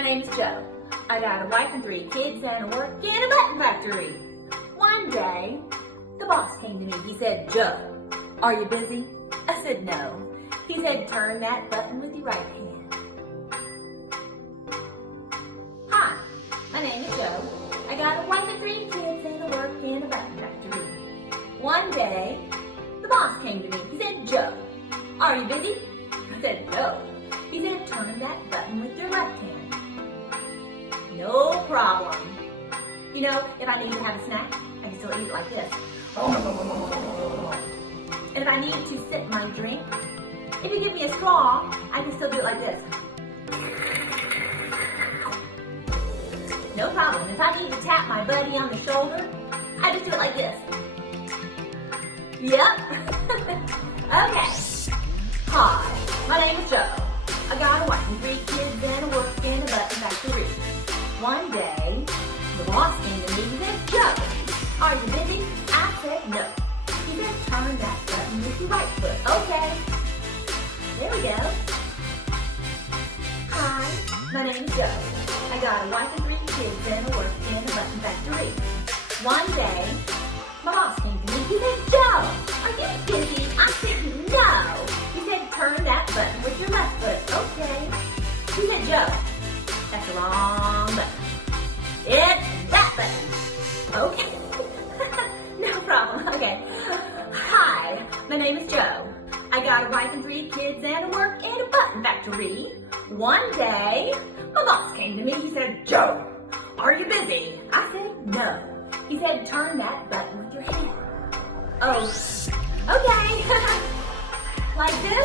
My name's Joe. I got a wife and 3 kids and work in a button factory. One day, the boss came to me. He said, Joe, are you busy? I said, no. He said, turn that button with your right hand. Hi, my name is Joe. I got a wife and 3 kids and I work in a button factory. One day, the boss came to me. He said, Joe, are you busy? I said, no. He said, turn that button with your left hand. No problem. You know, if I need to have a snack, I can still eat it like this. And if I need to sip my drink, if you give me a straw, I can still do it like this. No problem. If I need to tap my buddy on the shoulder, I just do it like this. Yep. Okay. Hi, my name is Joe. I got a wife and 3 kids and I work in a button factory. One day, the boss came to me and said, Joe, are you busy? I said no. He said, turn that button with your right foot. Okay. There we go. Hi, my name is Joe. I got a wife and 3 kids and I work in a button factory. One day, my boss came to me. He said, Joe, are you busy? I said, no. He said, turn that button with your left foot. Okay. He said, Joe, that's the wrong button. It's that button. Okay. No problem. Okay. Hi, my name is Joe. I got a wife and 3 kids and I work in a button factory. One day, my boss came to me. He said, Joe, are you busy? I said, no. He said, turn that button with your hand. Oh, okay. Like this?